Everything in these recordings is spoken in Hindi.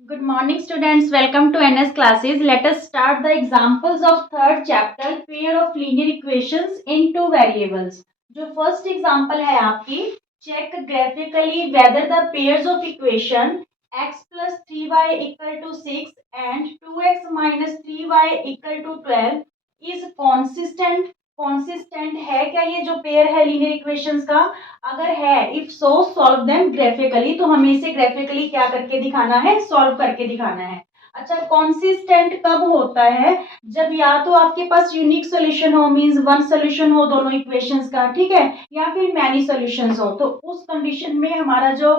Good morning, students. Welcome to NS classes. Let us start the examples of third chapter, pair of linear equations in two variables. जो first example है आपकी, check graphically whether the pairs of equation x plus 3y equal to 6 and 2x minus 3y equal to 12 is consistent. consistent है क्या ये जो पेयर है लीनियर इक्वेशंस का? अगर है, if so solve them graphically, तो हमें इसे ग्राफिकली क्या करके दिखाना है? सॉल्व करके दिखाना है। अच्छा, कॉन्सिस्टेंट कब होता है? जब या तो आपके पास यूनिक सोल्यूशन हो, मींस वन सोल्यूशन हो दोनों इक्वेशंस का, ठीक है, या फिर मैनी सोल्यूशंस हो, तो उस कंडीशन में हमारा जो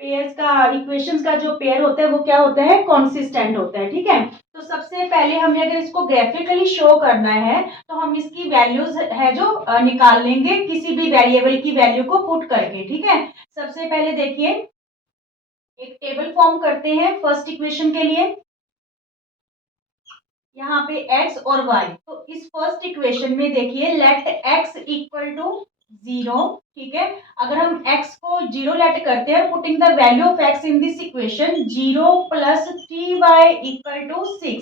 पेयर्स का इक्वेशंस का जो पेयर होता है वो क्या होता है? कॉन्सिस्टेंट होता है, ठीक है। तो सबसे पहले हमें अगर इसको ग्राफिकली शो करना है तो हम इसकी वैल्यूज है जो निकाल लेंगे किसी भी वेरिएबल की वैल्यू को पुट करके, ठीक है। सबसे पहले देखिए, एक टेबल फॉर्म करते हैं फर्स्ट इक्वेशन के लिए। यहाँ पे x और y, तो इस फर्स्ट इक्वेशन में देखिए लेट x इक्वल टू 0, ठीक है। अगर हम x को 0 लेट करते हैं, putting the value of x in this equation 0 plus 3y equal to 6,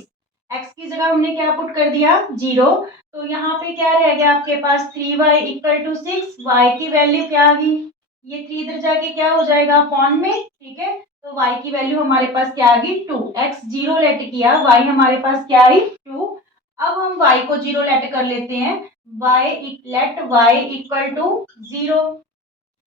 x की जगह हमने क्या पुट कर दिया? 0। तो यहाँ पे क्या रह गया आपके पास? 3y इक्वल टू 6, y की वैल्यू क्या आ गई? ये 3 इधर जाके क्या हो जाएगा? अपॉन में, ठीक है। तो y की वैल्यू हमारे पास क्या आ गई? 2। x 0 लेट किया, y हमारे पास क्या आई? 2। अब हम y को 0 लेट कर लेते हैं, लेट y इक्वल टू 0,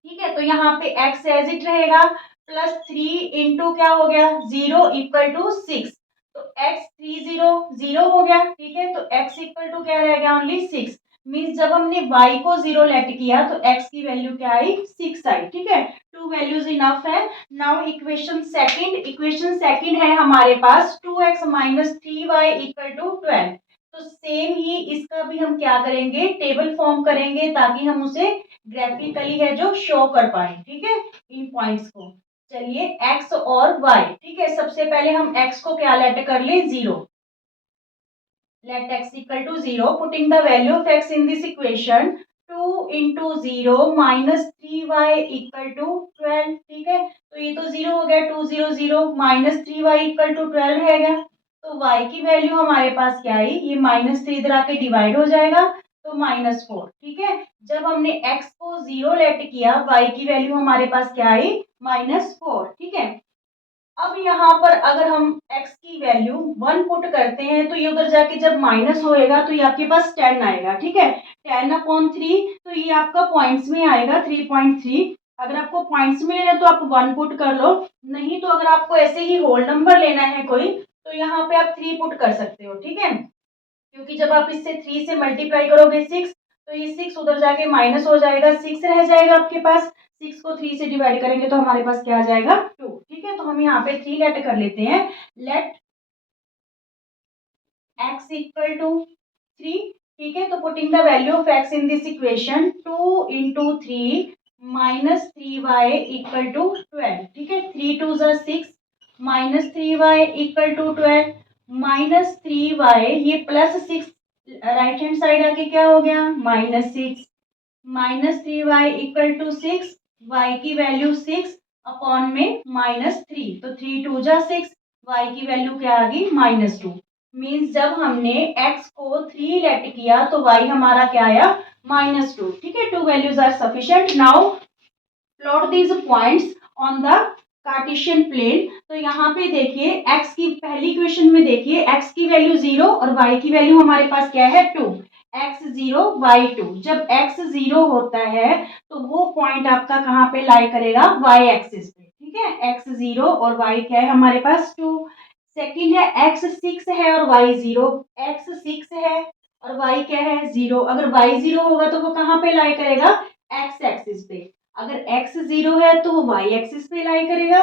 ठीक है। तो यहाँ पे x एज इट रहेगा, प्लस 3 इंटू क्या हो गया? 0 इक्वल टू 6। तो x 3 0 0 हो गया, ठीक है। तो x इक्वल टू क्या रह गया? ओनली 6। मीन्स जब हमने y को 0 लेट किया तो x की वैल्यू क्या आई? 6 आई, ठीक है। टू वैल्यूज इनफ है। नाउ इक्वेशन सेकंड है हमारे पास 2x minus 3y equal to 12। तो सेम ही इसका भी हम क्या करेंगे? टेबल फॉर्म करेंगे ताकि हम उसे ग्राफिकली है जो शो कर पाए, ठीक है, इन पॉइंट्स को। चलिए x और y, ठीक है। सबसे पहले हम x को क्या लेट कर ले? 0। Let x equal to 0, putting the value of x in this equation 2 into 0 minus 3y equal to 12, ठीक है। तो ये तो 0 हो गया, 2 0 0 माइनस 3y इक्वल टू 12 है गया। तो y की वैल्यू हमारे पास क्या आई? ये माइनस 3 इधर आके डिवाइड हो जाएगा, तो -4, ठीक है। जब हमने x को 0 लेट किया, y की वैल्यू हमारे पास क्या आई? -4, ठीक है। अब यहाँ पर अगर हम x की वैल्यू 1 पुट करते हैं तो ये उधर जाके जब माइनस होएगा तो ये आपके पास 10 आएगा, ठीक है। 10/3, तो ये आपका पॉइंट्स में आएगा 3.3। अगर आपको पॉइंट्स में लेना तो आप 1 पुट कर लो, नहीं तो अगर आपको ऐसे ही होल नंबर लेना है कोई तो यहाँ पे आप 3 पुट कर सकते हो, ठीक है। क्योंकि जब आप इससे 3 से मल्टीप्लाई करोगे 6, तो ये 6 उधर जाके माइनस हो जाएगा, 6 रह जाएगा आपके पास। 6 को 3 से डिवाइड करेंगे तो हमारे पास क्या आ जाएगा? 2, ठीक है। तो हम यहाँ पे 3 लेट कर लेते हैं। लेट x इक्वल टू 3, ठीक है। तो putting the value of x in this equation 2 into 3 minus 3y equal to 12, ठीक है। 3 2 ज़ा 6 minus 3y equal to 12, minus 3y, ये प्लस 6 राइट हैंड साइड आके क्या हो गया? -6, minus 3y equal to 6, y की वैल्यू 6 अपॉन में -3, तो 3 2 जा 6, y की वैल्यू क्या आ गई? -2। मीन्स जब हमने x को 3 लेट किया तो y हमारा क्या आया? -2, ठीक है। Two values are sufficient. Now plot these points on the Cartesian plane. तो यहाँ पे देखिए x की पहली इक्वेशन में देखिए x की वैल्यू 0 और y की वैल्यू हमारे पास क्या है? 2। x 0 y 2। जब x 0 होता है तो वो पॉइंट आपका कहाँ पे लाई करेगा? y एक्सिस पे, ठीक है। x 0 और y क्या है हमारे पास? 2। सेकंड है x 6 है और y 0। x 6 है और y क्या है? 0। अगर y 0 होगा तो वो कहाँ पे लाई करेगा? x एक्सिस पे। अगर x 0 है तो वो y एक्सिस पे लाई करेगा,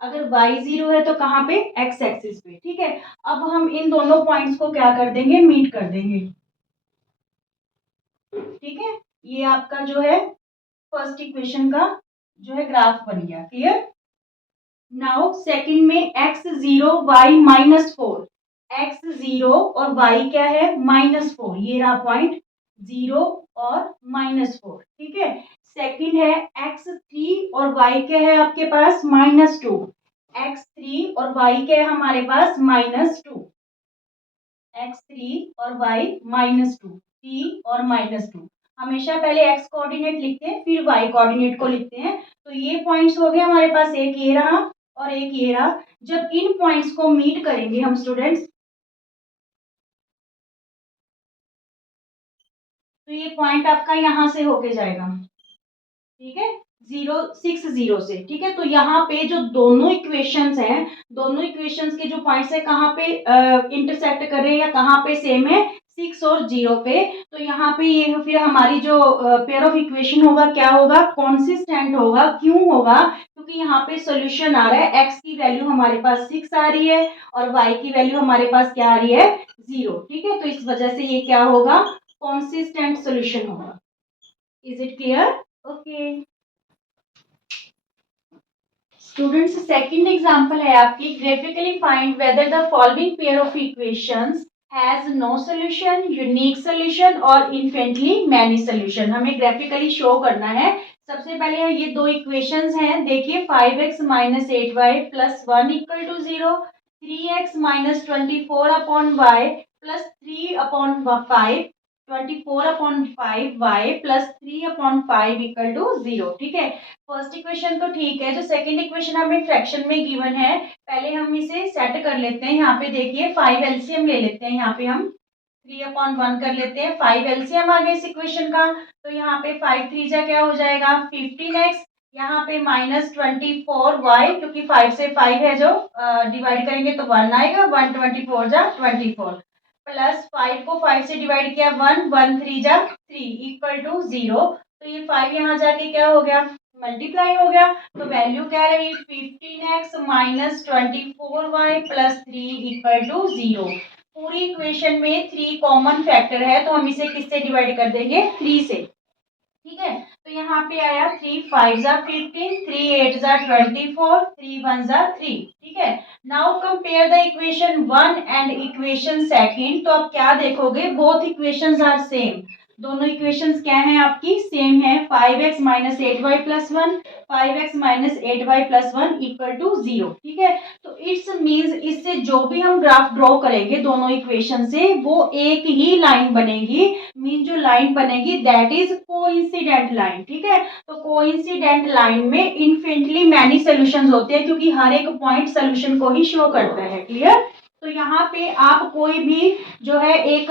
अगर y 0 है तो कहाँ पे? x एक्सिस पे, ठीक है। अब हम इन दोनों पॉइंट्स को क्या कर देंगे? मीट कर देंगे, ठीक है। ये आपका जो है फर्स्ट इक्वेशन का जो है ग्राफ बन गया, क्लियर। नाउ सेकंड में x 0 y -4, x 0 और y क्या है? -4, ये रहा पॉइंट 0 और -4, ठीक है। सेकंड है x 3 और y क्या है आपके पास? -2, x3 और y क्या है हमारे पास -2, x3 और y -2, 3 और -2। हमेशा पहले x कोऑर्डिनेट लिखते हैं फिर y कोऑर्डिनेट को लिखते हैं। तो ये पॉइंट्स हो गए हमारे पास, एक ये रहा और एक ये रहा। जब इन पॉइंट्स को मीट करेंगे हम स्टूडेंट्स, तो ये पॉइंट आपका यहाँ से होके जाएगा, ठीक है, 0 6 0 से, ठीक है। तो यहाँ पे जो दोनों इक्वेशंस हैं, दोनों इक्वेशंस के जो पॉइंट्स है कहाँ पे इंटरसेक्ट कर रहे हैं या कहाँ पे सेम है, 6 और 0 पे। तो यहाँ पे ये फिर हमारी जो पेयर ऑफ इक्वेशन होगा क्या होगा, कॉन्सिस्टेंट होगा। क्यों होगा, क्योंकि यहाँ पे सोल्यूशन आ रहा है, x की वैल्यू हमारे पास 6 आ रही है और y की वैल्यू हमारे पास क्या आ रही है, 0, ठीक है। तो इस वजह से ये क्या होगा, कॉन्सिस्टेंट सोल्यूशन होगा। Is it clear? Okay students, second example है आपकी, graphically find whether the following pair of equations has no solution, unique solution और इन्फिनिटली मैनी सॉल्यूशन। हमें ग्राफिकली शो करना है। सबसे पहले ये दो इक्वेशंस हैं, देखिए 5x minus 8y plus 1 equal to 0, 3x minus 24 upon y plus 3 upon 5, 24/5y plus 3/5 equal to 0, ठीक है। फर्स्ट इक्वेशन तो ठीक है, जो सेकंड इक्वेशन हमें फ्रैक्शन में गिवन है, पहले हम इसे सेट कर लेते हैं। यहाँ पे देखिए 5 एलसीएम ले लेते हैं, यहाँ पे हम 3/1 कर लेते हैं, 5 एलसीएम आ गया इस इक्वेशन का। तो यहाँ पे 5 3 जा क्या हो जाएगा 15x, यहाँ पे -24y, क्योंकि 5 से 5 है जो डिवाइड करेंगे तो 1 आएगा, 1 24 जा 24 प्लस 5 को 5 से डिवाइड किया 1, 1 3 जा 3 इक्वल टू 0। तो ये 5 यहाँ जाके क्या हो गया, मल्टीप्लाई हो गया। तो वैल्यू क्या रही, 15x minus 24y plus 3 equal to 0। पूरी इक्वेशन में 3 कॉमन फैक्टर है, तो हम इसे किससे डिवाइड कर देंगे, 3 से, ठीक है। तो यहाँ पे आया 3 5 जा 15, 3 8 जा 24, 3 1 जा 3, ठीक है। Now compare the equation 1 and equation second. तो आप क्या देखोगे, बोथ इक्वेशंस आर सेम। दोनों इक्वेशंस क्या हैं आपकी, सेम है। 5x minus 8y plus 1, 5x minus 8y plus 1 equal to 0, ठीक है। तो इट्स मीन्स इससे जो भी हम ग्राफ ड्रॉ करेंगे दोनों इक्वेशन से, वो एक ही लाइन बनेगी। मीन जो लाइन बनेगी दैट इज कोइंसिडेंट लाइन, ठीक है। तो कोइंसिडेंट लाइन में इनफिनिटली मैनी सॉल्यूशंस होते हैं, क्योंकि हर एक पॉइंट सॉल्यूशन को ही शो करता है। क्लियर? तो यहाँ पे आप कोई भी जो है एक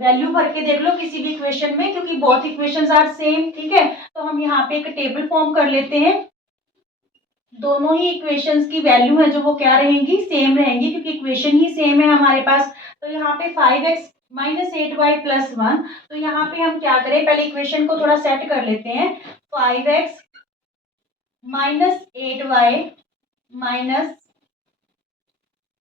वैल्यू भर के देख लो किसी भी इक्वेशन में, क्योंकि बोथ इक्वेशंस आर सेम, ठीक है। तो हम यहाँ पे एक टेबल फॉर्म कर लेते हैं। दोनों ही इक्वेशंस की वैल्यू है जो वो क्या रहेंगी, सेम रहेंगी, क्योंकि इक्वेशन ही सेम है हमारे पास। तो यहाँ पे 5x माइनस 8y प्लस 1, तो यहाँ पे हम क्या करें, पहले इक्वेशन को थोड़ा सेट कर लेते हैं। 5x minus 8y minus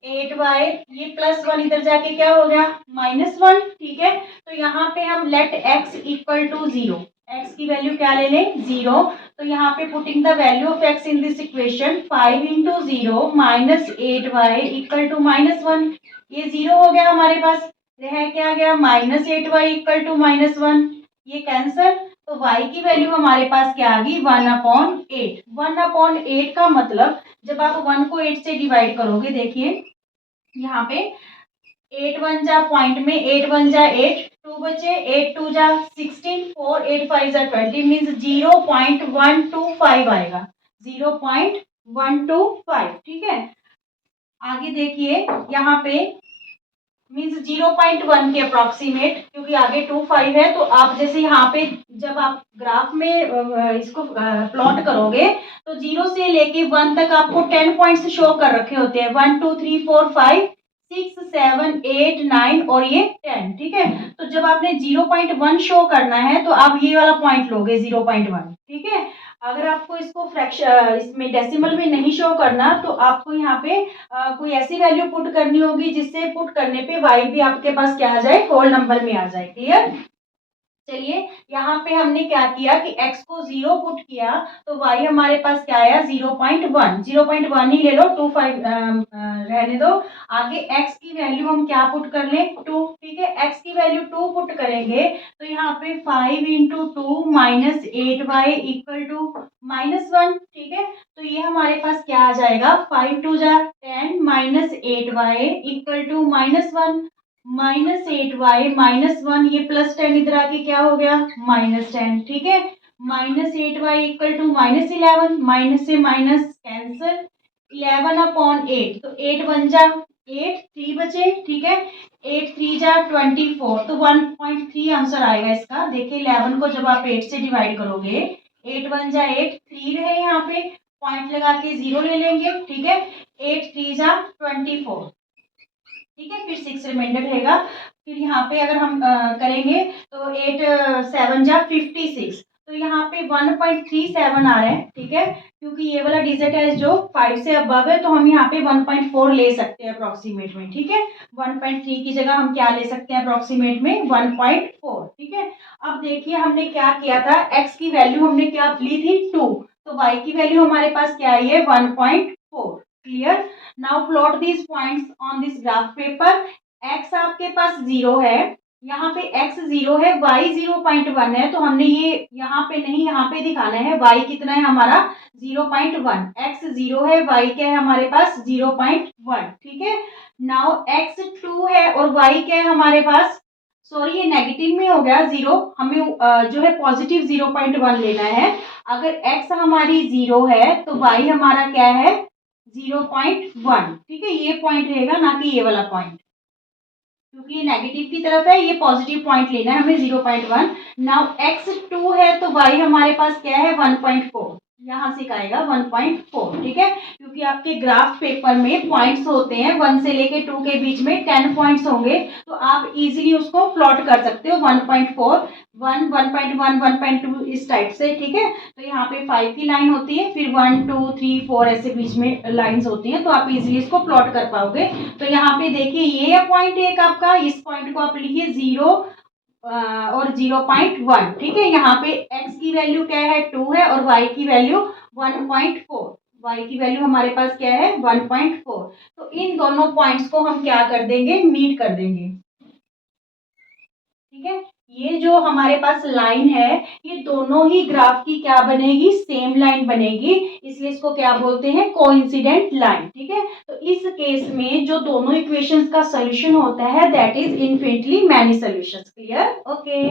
8y, ये प्लस 1 इधर जाके क्या हो गया -1, ठीक है। तो यहाँ पे हम let x equal to 0, x की वैल्यू क्या ले लें, 0। तो यहाँ पे putting the value of x in this equation, 5 into 0 minus 8y equal to -1, ये 0 हो गया हमारे पास। रह क्या गया, -8y इक्वल टू -1, ये कैंसर। तो y की वैल्यू हमारे पास क्या आ गई, 1/8। 1/8 का मतलब जब आप 1 को 8 से डिवाइड करोगे, देखिए यहाँ पे 8 1 जा पॉइंट में 8 1 जा 8, 2 बचे, 8 2 जा 16, 4 8 5 जा 20, मीन्स 0.125 आएगा, 0.125, ठीक है। आगे देखिए यहाँ पे मीन्स 0.1 के अप्रोक्सीमेट, क्योंकि आगे 2 5 है। तो आप जैसे यहाँ पे जब आप ग्राफ में इसको प्लॉट करोगे, तो 0 से लेके 1 तक आपको 10 पॉइंट्स शो कर रखे होते हैं, 1 2 3 4 5 6 7 8 9 और ये 10, ठीक है। तो जब आपने 0.1 शो करना है तो आप ये वाला पॉइंट लोगे 0.1, ठीक है। अगर आपको इसको फ्रैक्शन इसमें डेसिमल में नहीं शो करना, तो आपको यहाँ पे कोई ऐसी वैल्यू पुट करनी होगी जिससे पुट करने पे y भी आपके पास क्या आ जाए, होल नंबर में आ जाए। क्लियर? चलिए यहाँ पे हमने क्या किया कि x को 0 पुट किया तो y हमारे पास क्या आया 0.1, 0.1 ही ले लो, 2.5 रहने दो। आगे x की वैल्यू हम क्या पुट कर लें 2, ठीक है। x की वैल्यू 2 पुट करेंगे तो यहाँ पे 5 into 2 minus 8y equal to -1, ठीक है। तो ये हमारे पास क्या आ जाएगा 5 2 जा 10 minus 8y equal to -1, -8y -1, ये +10 इधर आके क्या हो गया -10, ठीक है। -8y इक्वल टू -11, माइनस से माइनस कैंसिल, 11/8, तो 8 1 जा 8, 3 बचे, ठीक है। 8 3 जा 24, तो 1.3 आंसर आएगा इसका। देखिए 11 को जब आप 8 से डिवाइड करोगे, 8 1 जा 8, 3 रहे यहाँ पे, पॉइंट लगा के 0 ले लेंगे, ठीक है। 8 3 जा 24, ठीक है। फिर 6 रिमाइंडर रहेगा। फिर यहाँ पे अगर हम करेंगे तो 8 7 जा 56, तो यहाँ पे 1.37 आ रहा है, ठीक है। क्योंकि ये वाला डिजिट है जो 5 से अबव है तो हम यहाँ पे 1.4 ले सकते हैं अप्रोक्सीमेट में, ठीक है। 1.3 की जगह हम क्या ले सकते हैं अप्रोक्सीमेट में 1.4, ठीक है। अब देखिए हमने क्या किया था, x की वैल्यू हमने क्या ली थी 2, तो y की वैल्यू हमारे पास क्या आई है 1.4। Clear. Now plot this points on this graph paper. x आपके पास 0 है, यहाँ पे x 0 है, y 0.1 है, तो हमने ये यहाँ पे नहीं यहाँ पे दिखाना है y कितना है हमारा 0.1, x 0 है, y क्या है हमारे पास 0.1, ठीक है। नाउ x 2 है और y क्या है हमारे पास, सॉरी ये नेगेटिव में हो गया 0, हमें जो है पॉजिटिव 0.1 लेना है। अगर x हमारी 0 है तो y हमारा क्या है 0.1, ठीक है। ये पॉइंट रहेगा ना कि ये वाला पॉइंट, क्योंकि ये नेगेटिव की तरफ है, ये पॉजिटिव पॉइंट लेना है हमें 0.1। नाउ x 2 है तो y हमारे पास क्या है 1.4, यहाँ से आएगा 1.4, ठीक है। क्योंकि आपके ग्राफ पेपर में पॉइंट्स होते हैं 1 से लेके 2 के बीच में 10 पॉइंट्स होंगे, तो आप इजीली उसको प्लॉट कर सकते हो 1.4, 1, 1.1, 1.2 इस टाइप से, ठीक है। तो यहाँ पे 5 की लाइन होती है, फिर 1 2 3 4 ऐसे बीच में लाइंस होती हैं, तो आप इजीली इसको प्लॉट कर पाओगे। तो यहाँ पे देखिए ये पॉइंट एक आपका, इस पॉइंट को आप लिखिए 0 और 0.1, ठीक है। यहाँ पे x की वैल्यू क्या है 2 है और y की वैल्यू 1.4, y की वैल्यू हमारे पास क्या है 1.4। तो इन दोनों पॉइंट्स को हम क्या कर देंगे मीट कर देंगे, ठीक है। ये जो हमारे पास लाइन है ये दोनों ही ग्राफ की क्या बनेगी सेम लाइन बनेगी, इसलिए इसको क्या बोलते हैं कोइंसिडेंट लाइन, ठीक है। तो इस केस में जो दोनों इक्वेशंस का सॉल्यूशन होता है that is infinitely many solutions. Clear, okay.